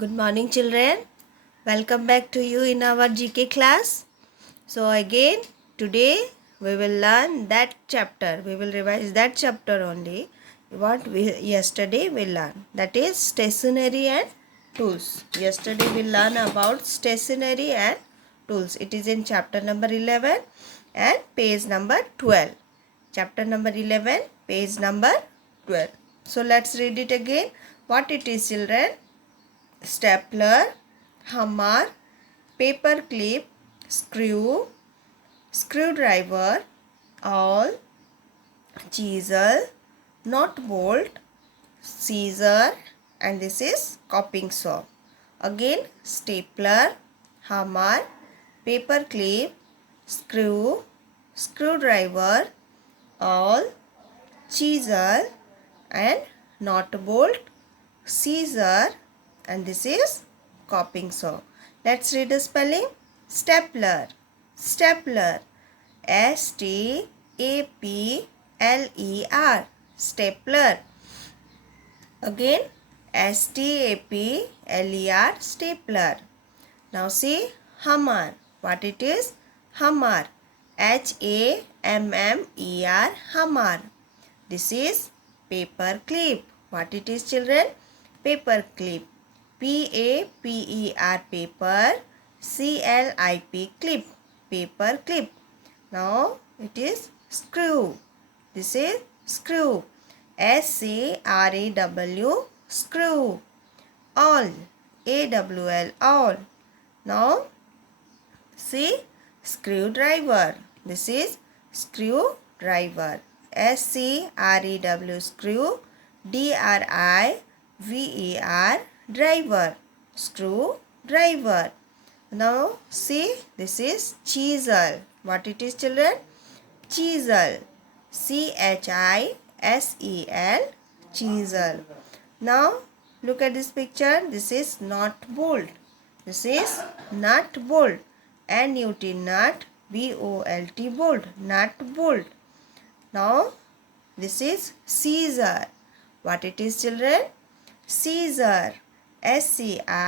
Good morning, children. Welcome back to you in our GK class. So again, today we will learn that chapter. We will revise that chapter only. What we yesterday we learned. That is stationery and tools. Yesterday we learned about stationery and tools. It is in chapter number 11 and page number 12. Chapter number 11, page number 12. So let's read it again. What it is, children? Stapler, hammer, paper clip, screw, screwdriver, awl, chisel, nut bolt, scissor, and this is copying saw. Again, stapler, hammer, paper clip, screw, screwdriver, awl, chisel, and nut bolt, scissor, and this is copying saw. Let's read the spelling. Stapler, stapler, stapler, stapler. Again, stapler, stapler. Now see hammer. What it is? Hammer, hammer, hammer. This is paper clip. What it is, children? Paper clip. Paper, paper, clip, clip, paper clip. Now it is screw. This is screw. SCREW, screw. Awl, AWL, awl. Now see screwdriver. This is screwdriver. SCREW, screw. DRIVER, driver, screwdriver. Now see, this is chisel. What it is, children? Chisel, CHISEL, chisel. Now look at this picture. This is nut bolt. This is nut bolt. NUT, nut, BOLT, bolt, nut bolt. Now this is scissor. What it is, children? Scissor, SCISSORS,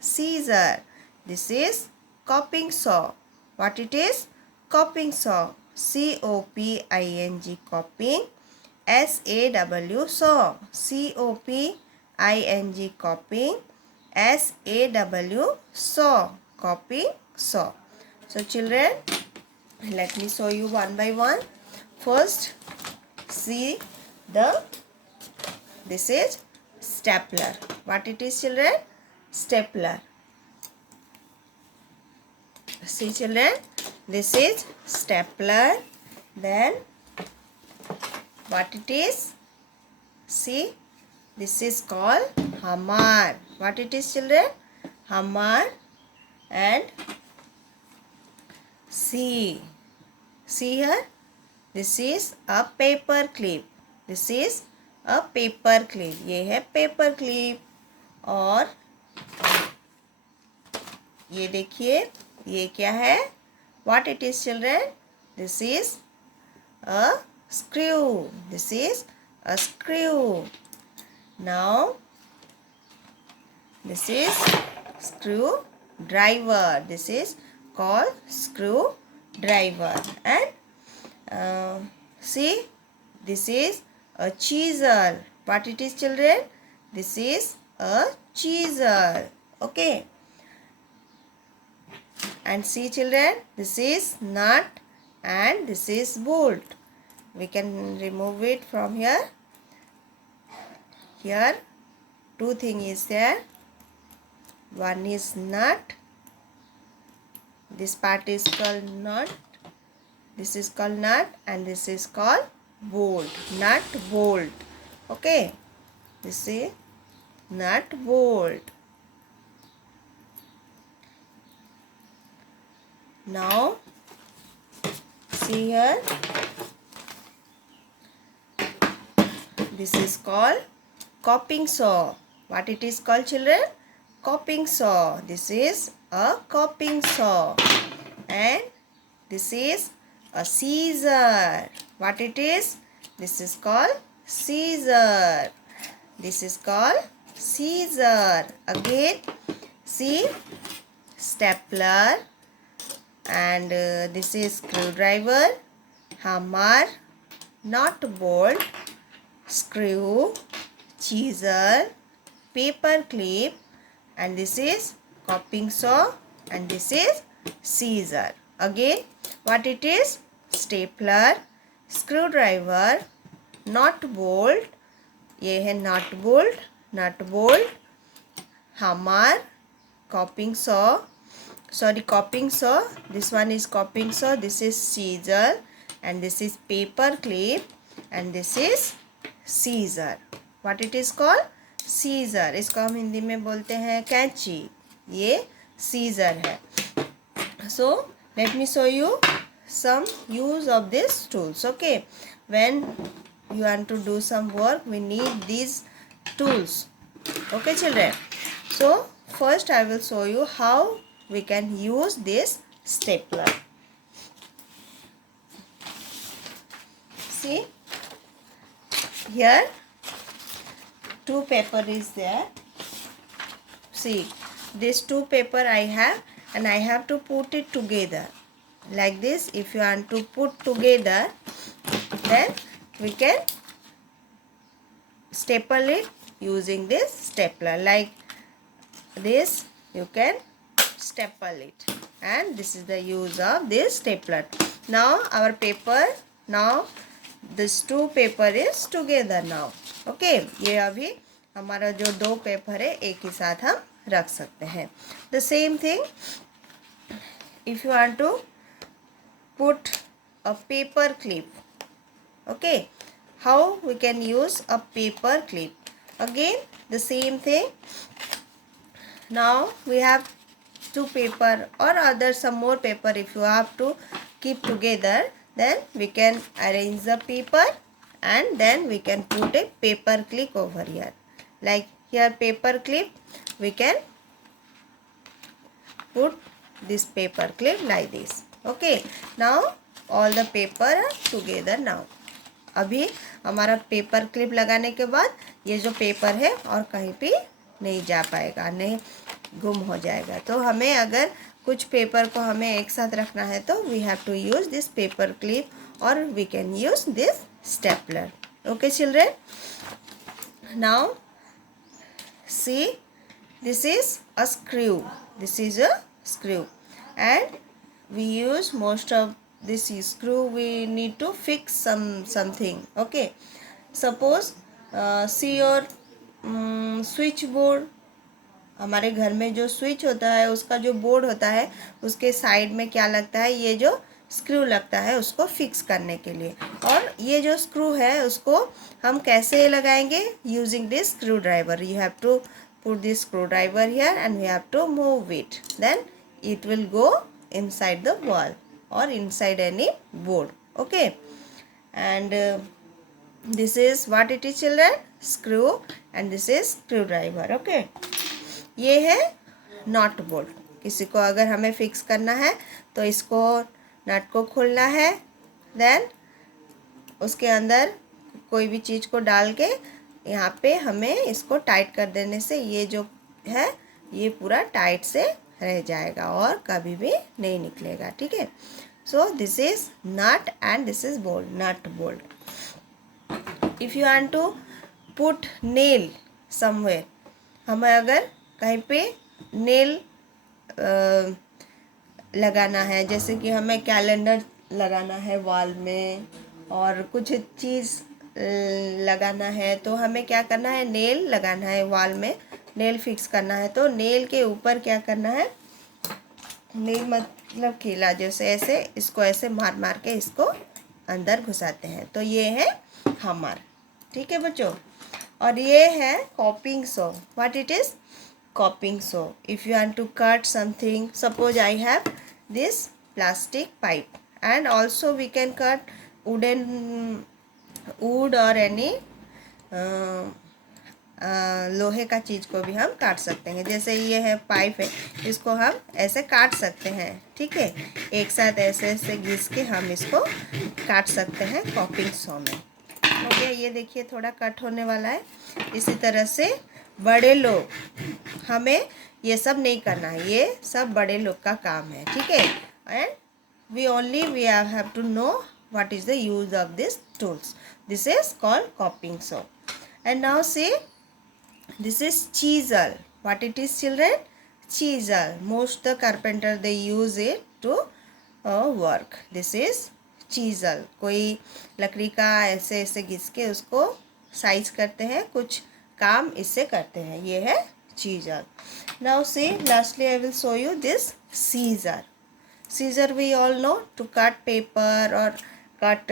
scissor. This is copying saw. What it is? Copying saw, COPING, copying. SAW, saw, COPING, copying. SAW, saw, copying saw. So children, let me show you one by one. First, see this is stapler. What it is, children? Stapler. See, children, this is stapler. Then what it is? See, this is called hammer. What it is, children? Hammer. And see here, this is a paper clip. This is a paper clip. ये है paper clip. और ये देखिए, ये क्या है? What it is, children? This is a screw. This is a screw. Now this is screwdriver. This is called screwdriver. And see, this is a chisel. What it is, children? This is a chisel. Okay. And see, children, this is nut and this is bolt. We can remove it from here. Here, two things is there. One is nut. This part is called nut. This is called nut and this is called bolt. Nut bolt. Okay. This is nut bolt. Now see here. This is called copying saw. What it is called, children? Copying saw. This is a copying saw. And this is a scissor. What it is? This is called scissor. This is called scissor. Again, see, stapler, and this is screwdriver, hammer, nut bolt, screw, chisel, paper clip, and this is copying saw, and this is scissor. Again, what it is? Stapler, screwdriver, nut bolt, ये है nut bolt, hammer, copying saw, this one is copying saw, this is scissor, and this is paper clip, and this is scissor. What it is called? Scissor. इसको हम हिंदी में बोलते हैं कैंची. ये scissor है. So let me show you some use of these tools. Okay, when you want to do some work, we need these tools. Okay, children. So first I will show you how we can use this stapler. See, here two paper is there. See, this two paper I have, and I have to put it together like this. If you want to put together, then we can staple it using this stapler. Like this, you can staple it, and this is the use of this stapler. Now our paper, now this two paper is together now. Okay, ये अभी हमारा जो दो paper है एक ही साथ हम रख सकते हैं. The same thing, if you want to put a paper clip. Okay, how we can use a paper clip? Again, the same thing. Now we have two paper or other some more paper. If you have to keep together, then we can arrange the paper, and then we can put a paper clip over here. Like here paper clip, we can put this paper clip like this. Okay, now all the paper are together now. अभी हमारा paper clip लगाने के बाद ये जो paper है और कहीं भी नहीं जा पाएगा, नहीं गुम हो जाएगा. तो हमें अगर कुछ पेपर को हमें एक साथ रखना है तो we have to use this paper clip और we can use this stapler. Okay children, now see, this is a screw. This is a screw, and we use most of this screw. We need to fix something. Okay, suppose see your switch board. हमारे घर में जो switch होता है उसका जो board होता है उसके साइड में क्या लगता है? ये जो स्क्रू लगता है उसको फिक्स करने के लिए. और ये जो स्क्रू है उसको हम कैसे लगाएंगे? Using this screwdriver. You have to put this screwdriver here and we have to move it, then it will go inside the wall or inside any board. Okay, and this is what it is children, screw, and this is screwdriver. Okay, ये है nut bolt. किसी को अगर हमें fix करना है तो इसको नट को खोलना है, देन उसके अंदर कोई भी चीज़ को डाल के यहाँ पे हमें इसको टाइट कर देने से ये जो है ये पूरा टाइट से रह जाएगा और कभी भी नहीं निकलेगा. ठीक है, so this is nut and this is bolt, nut bolt. If you want to put nail somewhere, हमें अगर कहीं पे नेल लगाना है, जैसे कि हमें कैलेंडर लगाना है वॉल में और कुछ चीज़ लगाना है, तो हमें क्या करना है? नेल लगाना है वॉल में, नेल फिक्स करना है. तो नेल के ऊपर क्या करना है? नेल मतलब खीला, जैसे ऐसे इसको ऐसे मार मार के इसको अंदर घुसाते हैं. तो ये है हमर. ठीक है बच्चों, और ये है coping saw. What it is? Coping saw. If you want to cut something, suppose I have this plastic pipe, and also we can cut wooden wood और एनी लोहे का चीज़ को भी हम काट सकते हैं. जैसे ये है पाइप है, इसको हम ऐसे काट सकते हैं. ठीक है, एक साथ ऐसे ऐसे घिस के हम इसको काट सकते हैं कॉपिंग सॉ में. हो गया, ये देखिए थोड़ा कट होने वाला है. इसी तरह से बड़े लोग, हमें ये सब नहीं करना है, ये सब बड़े लोग का काम है, ठीक है। And we have to know what is the use of these tools. This is called copying saw. And now see, this is chisel. What it is, children? Chisel. Most the carpenter they use it to work. This is chisel. कोई लकड़ी का ऐसे ऐसे घिस के उसको size करते हैं, कुछ काम इससे करते हैं, ये है chisel. Now see, lastly I will show you this scissor. Scissor we all know to cut paper और कट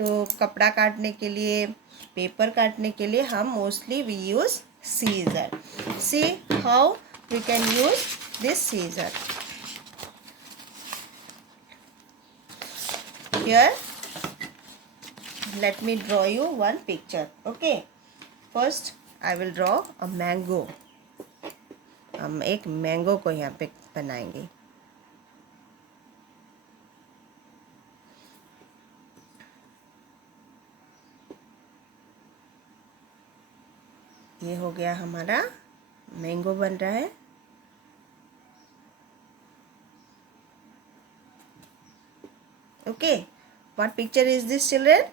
to कपड़ा काटने के लिए, पेपर काटने के लिए हम mostly we use scissor. See how we can use this scissor. Here let me draw you one picture. Okay, first I will draw a mango. हम एक मैंगो को यहाँ पे बनाएंगे. ये हो गया हमारा मैंगो बन रहा है. Okay, what picture is this, children?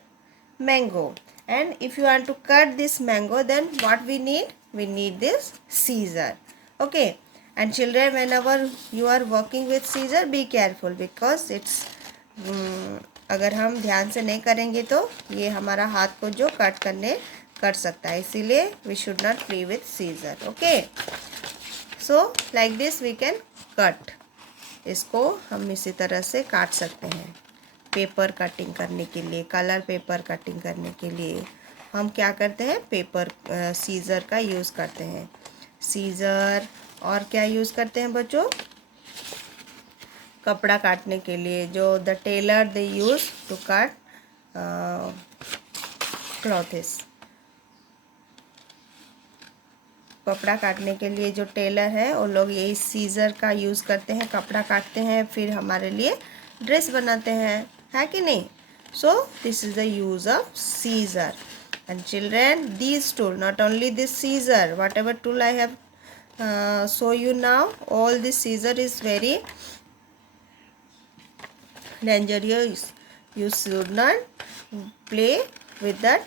Mango. And if you want to cut this mango, then what we need? We need this scissor. Okay, and children, whenever you are working with scissor, be careful because it's अगर हम ध्यान से नहीं करेंगे तो ये हमारा हाथ को जो कट करने कर सकता है, इसीलिए we should not play with scissor. Okay, so like this we can cut. इसको हम इसी तरह से काट सकते हैं. पेपर कटिंग करने के लिए, कलर पेपर कटिंग करने के लिए हम क्या करते हैं, पेपर सीज़र का यूज़ करते हैं. सीज़र और क्या यूज़ करते हैं बच्चों, कपड़ा काटने के लिए, जो the tailor they use to cut clothes. कपड़ा काटने के लिए जो टेलर है वो लोग यही सीज़र का यूज़ करते हैं, कपड़ा काटते हैं, फिर हमारे लिए ड्रेस बनाते हैं, है कि नहीं. So this is the use of scissor. And children, this tool, not only this scissor, whatever tool I have show you now, all this scissor is very dangerous. You should not play with that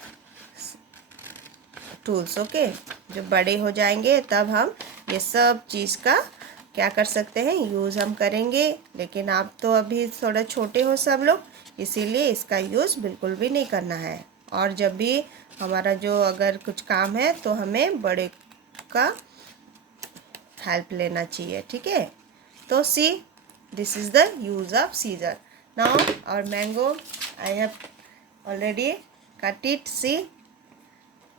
tools. Okay, जब बड़े हो जाएंगे तब हम ये सब चीज़ का क्या कर सकते हैं, यूज़ हम करेंगे. लेकिन आप तो अभी थोड़ा छोटे हो सब लोग, इसीलिए इसका यूज़ बिल्कुल भी नहीं करना है. और जब भी हमारा जो अगर कुछ काम है तो हमें बड़े का हेल्प लेना चाहिए, ठीक है. तो see, this is the use of scissor. Now और mango I have already cut it. See,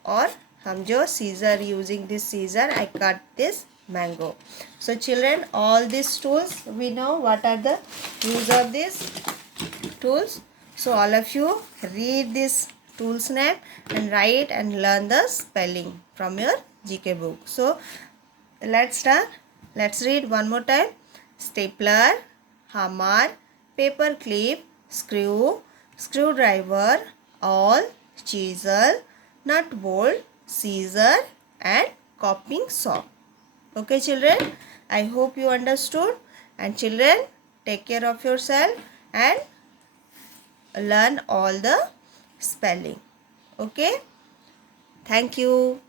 और हम जो scissor, using this scissor I cut this mango. So children, all these tools we know what are the use of these tools. So all of you read this tools name and write and learn the spelling from your GK book. So let's start. Let's read one more time. Stapler, hammer, paper clip, screw, screwdriver, awl, chisel, nut bolt, scissor and copying saw. Okay children, I hope you understood. And children, take care of yourself and learn all the spelling. Okay, thank you.